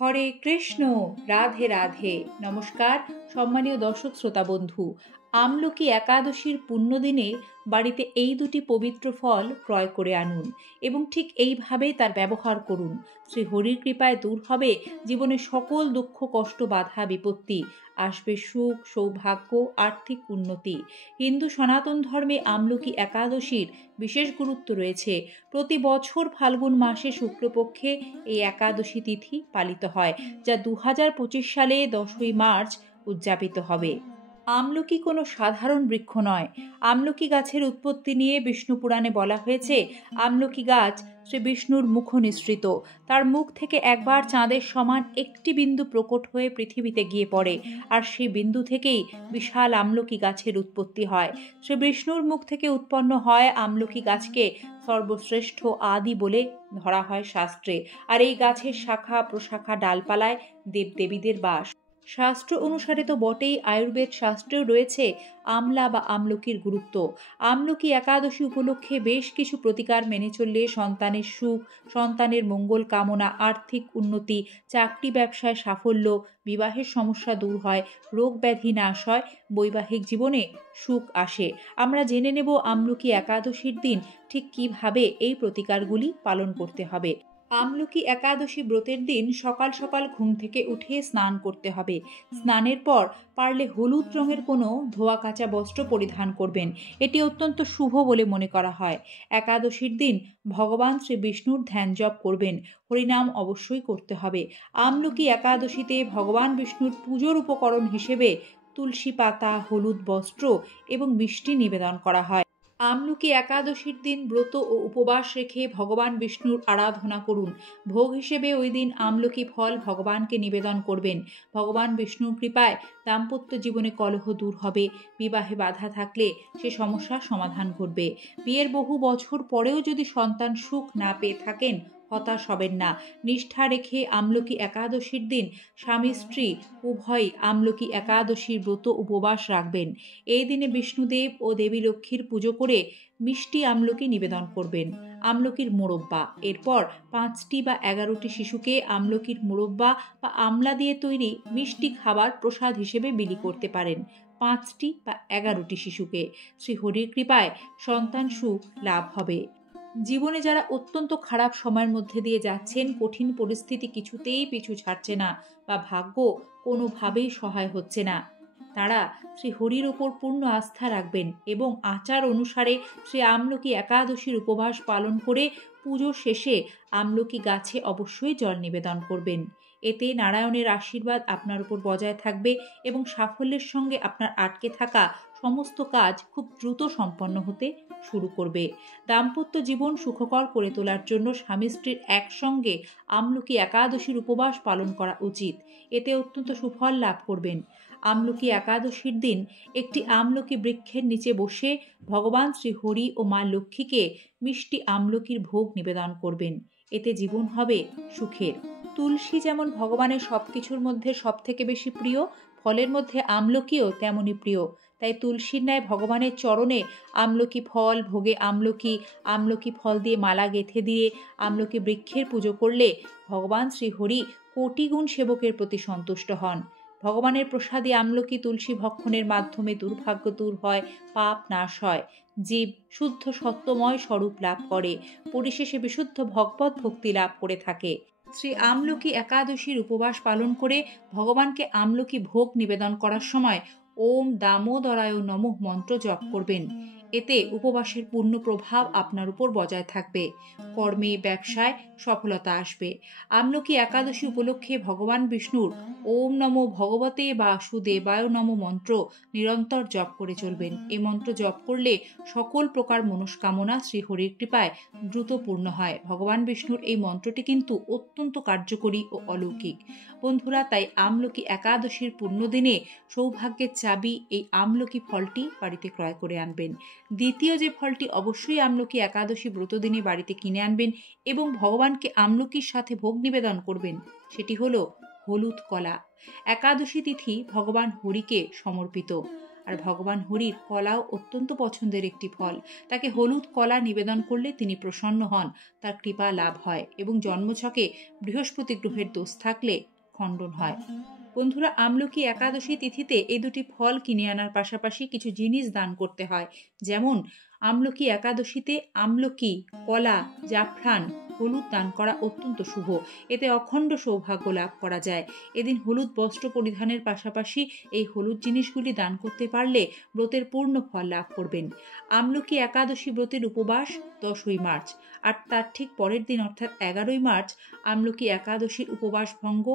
হরে কৃষ্ণ। রাধে রাধে। নমস্কার সম্মানীয় দর্শক শ্রোতা বন্ধু। আমলকি একাদশীর পুণ্যদিনে বাড়িতে এই দুটি পবিত্র ফল ক্রয় করে আনুন এবং ঠিক এইভাবেই তার ব্যবহার করুন। শ্রী হরির কৃপায় দূর হবে জীবনের সকল দুঃখ, কষ্ট, বাধা, বিপত্তি। আসবে সুখ, সৌভাগ্য, আর্থিক উন্নতি। হিন্দু সনাতন ধর্মে আমলকি একাদশীর বিশেষ গুরুত্ব রয়েছে। প্রতি বছর ফাল্গুন মাসে শুক্লপক্ষে এই একাদশী তিথি পালিত হয়, যা 2025 সালে 10ই মার্চ উদযাপিত হবে। আমলকি কোনো সাধারণ বৃক্ষ নয়। আমলকি গাছের উৎপত্তি নিয়ে বিষ্ণু পুরাণে বলা হয়েছে, আমলকি গাছ শ্রী বিষ্ণুর মুখ নিঃসৃত। তার মুখ থেকে একবার চাঁদের সমান একটি বিন্দু প্রকট হয়ে পৃথিবীতে গিয়ে পড়ে, আর সেই বিন্দু থেকেই বিশাল আমলকি গাছের উৎপত্তি হয়। শ্রী বিষ্ণুর মুখ থেকে উৎপন্ন হয় আমলকি গাছকে সর্বশ্রেষ্ঠ আদি বলে ধরা হয় শাস্ত্রে। আর এই গাছের শাখা প্রশাখা ডালপালায় দেবদেবীদের বাস। শাস্ত্র অনুসারে তো বটেই, আয়ুর্বেদ শাস্ত্রেও রয়েছে আমলা বা আমলকির গুরুত্ব। আমলকি একাদশী উপলক্ষে বেশ কিছু প্রতিকার মেনে চললে সন্তানের সুখ, সন্তানের মঙ্গল কামনা, আর্থিক উন্নতি, চাকরি ব্যবসায় সাফল্য, বিবাহের সমস্যা দূর হয়, রোগ ব্যাধি নাশ হয়, বৈবাহিক জীবনে সুখ আসে। আমরা জেনে নেব আমলকি একাদশীর দিন ঠিক কিভাবে এই প্রতিকারগুলি পালন করতে হবে। আমলকি একাদশী ব্রতের দিন সকাল সকাল ঘুম থেকে উঠে স্নান করতে হবে। স্নানের পর পারলে হলুদ রঙের কোনো ধোয়া কাচা বস্ত্র পরিধান করবেন। এটি অত্যন্ত শুভ বলে মনে করা হয়। একাদশীর দিন ভগবান শ্রী বিষ্ণুর ধ্যান জপ করবেন। হরিনাম অবশ্যই করতে হবে। আমলকি একাদশীতে ভগবান বিষ্ণুর পুজোর উপকরণ হিসেবে তুলসী পাতা, হলুদ বস্ত্র এবং মিষ্টি নিবেদন করা হয়। আমলকি একাদশীর দিন ব্রত ও উপবাস রেখে ভগবান বিষ্ণুর আরাধনা করুন। ভোগ হিসেবে ওই দিন আমলকি ফল ভগবানকে নিবেদন করবেন। ভগবান বিষ্ণুর কৃপায় দাম্পত্য জীবনে কলহ দূর হবে। বিবাহে বাধা থাকলে সে সমস্যার সমাধান ঘটবে। বিয়ের বহু বছর পরেও যদি সন্তান সুখ না পেয়ে থাকেন, হতাশ হবেন না। নিষ্ঠা রেখে আমলকি একাদশীর দিন স্বামী স্ত্রী উভয়ই আমলকি একাদশীর ব্রত উপবাস রাখবেন। এই দিনে বিষ্ণুদেব ও দেবী লক্ষ্মীর পুজো করে মিষ্টি আমলকি নিবেদন করবেন। আমলকির মোরব্বা। এরপর 5টি বা 11টি শিশুকে আমলকির মোরব্বা বা আমলা দিয়ে তৈরি মিষ্টি খাবার প্রসাদ হিসেবে বিলি করতে পারেন। 5টি বা 11টি শিশুকে। শ্রী হরির কৃপায় সন্তান সুখ লাভ হবে। জীবনে যারা অত্যন্ত খারাপ সময়ের মধ্যে দিয়ে যাচ্ছেন, কঠিন পরিস্থিতি কিছুতেই পিছু ছাড়ছে না বা ভাগ্য কোনোভাবেই সহায় হচ্ছে না, তারা শ্রী হরির ওপর পূর্ণ আস্থা রাখবেন এবং আচার অনুসারে শ্রী আমলকি একাদশীর উপবাস পালন করে পুজো শেষে আমলকি গাছে অবশ্যই জল নিবেদন করবেন। এতে নারায়ণের আশীর্বাদ আপনার উপর বজায় থাকবে এবং সাফল্যের সঙ্গে আপনার আটকে থাকা সমস্ত কাজ খুব দ্রুত সম্পন্ন হতে শুরু করবে। দাম্পত্য জীবন সুখকর করে তোলার জন্য স্বামী স্ত্রীর একসঙ্গে আমলকি একাদশীর উপবাস পালন করা উচিত। এতে অত্যন্ত সুফল লাভ করবেন। আমলকি একাদশীর দিন একটি আমলকি বৃক্ষের নিচে বসে ভগবান শ্রী হরি ও মা লক্ষ্মীকে মিষ্টি আমলকির ভোগ নিবেদন করবেন। এতে জীবন হবে সুখের। তুলসী যেমন ভগবানের সবকিছুর মধ্যে সব থেকে বেশি প্রিয়, ফলের মধ্যে আমলকিও তেমনই প্রিয়। তাই তুলসীর ন্যায় ভগবানের চরণে আমলকি ফল ভোগে আমলকি ফল দিয়ে মালা গেঁথে দিয়ে আমলকি বৃক্ষের পুজো করলে ভগবান শ্রী হরি কোটি গুণ সেবকের প্রতি সন্তুষ্ট হন। ভগবানের প্রসাদে আমলকি তুলসী ভক্ষণের মাধ্যমে দুর্ভাগ্য দূর হয়, পাপ নাশ হয়, জীব শুদ্ধ সত্যময় স্বরূপ লাভ করে, পরিশেষে বিশুদ্ধ ভগবত ভক্তি লাভ করে থাকে। শ্রী আমলকি একাদশীর উপবাস পালন করে ভগবানকে আমলকি ভোগ নিবেদন করার সময় ওম দামোদরায় নমঃ মন্ত্র জপ করবেন। এতে উপবাসের পূর্ণ প্রভাব আপনার উপর বজায় থাকবে। কর্মে ব্যবসায় সফলতা আসবে। আমলকি একাদশী উপলক্ষে ভগবান বিষ্ণুর ওম নমো ভগবতে বাসুদেবায় নমঃ মন্ত্র নিরন্তর জপ করে চলবেন। এই মন্ত্র জপ করলে সকল প্রকার মনস্কামনা শ্রীহরির কৃপায় দ্রুত পূর্ণ হয়। ভগবান বিষ্ণুর এই মন্ত্রটি কিন্তু অত্যন্ত কার্যকরী ও অলৌকিক। বন্ধুরা, তাই আমলকি একাদশীর পুণ্যদিনে সৌভাগ্যের চাবি এই আমলকি ফলটি বাড়িতে ক্রয় করে আনবেন। দ্বিতীয় যে ফলটি অবশ্যই আমলকি একাদশী ব্রতদিনে বাড়িতে কিনে আনবেন এবং ভগবানকে আমলকির সাথে ভোগ নিবেদন করবেন, সেটি হলো হলুদ কলা। একাদশী তিথি ভগবান হরিকে সমর্পিত। আর ভগবান হরির কলাও অত্যন্ত পছন্দের একটি ফল। তাকে হলুদ কলা নিবেদন করলে তিনি প্রসন্ন হন, তার কৃপা লাভ হয় এবং জন্মছকে বৃহস্পতি গ্রহের দোষ থাকলে খণ্ডন হয়। বন্ধুরা, আমলকি একাদশী তিথিতে এই দুটি ফল কিনে আনার পাশাপাশি কিছু জিনিস দান করতে হয়। যেমন আমলকি একাদশীতে আমলকি, কলা, জাফরান, হলুদ দান করা অত্যন্ত শুভ। এতে অখণ্ড সৌভাগ্য লাভ করা যায়। এদিন হলুদ বস্ত্র পরিধানের পাশাপাশি এই হলুদ জিনিসগুলি দান করতে পারলে ব্রতের পূর্ণ ফল লাভ করবেন। আমলকি একাদশী ব্রতের উপবাস 10ই মার্চ, আর তার ঠিক পরের দিন অর্থাৎ 11ই মার্চ আমলকি একাদশীর উপবাস ভঙ্গ।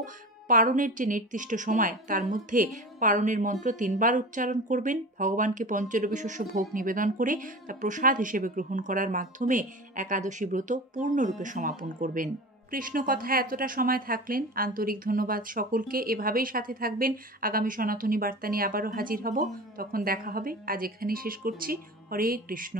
পারণের যে নির্দিষ্ট সময় তার মধ্যে পারণের মন্ত্র 3 বার উচ্চারণ করবেন। ভগবানকে পঞ্চরবি শস্য ভোগ নিবেদন করে তা প্রসাদ হিসেবে গ্রহণ করার মাধ্যমে একাদশী ব্রত পূর্ণরূপে সমাপন করবেন। কৃষ্ণ কথা এতটা সময় থাকলেন, আন্তরিক ধন্যবাদ সকলকে। এভাবেই সাথে থাকবেন। আগামী সনাতনী বার্তা নিয়ে আবারও হাজির হব, তখন দেখা হবে। আজ এখানেই শেষ করছি। হরে কৃষ্ণ।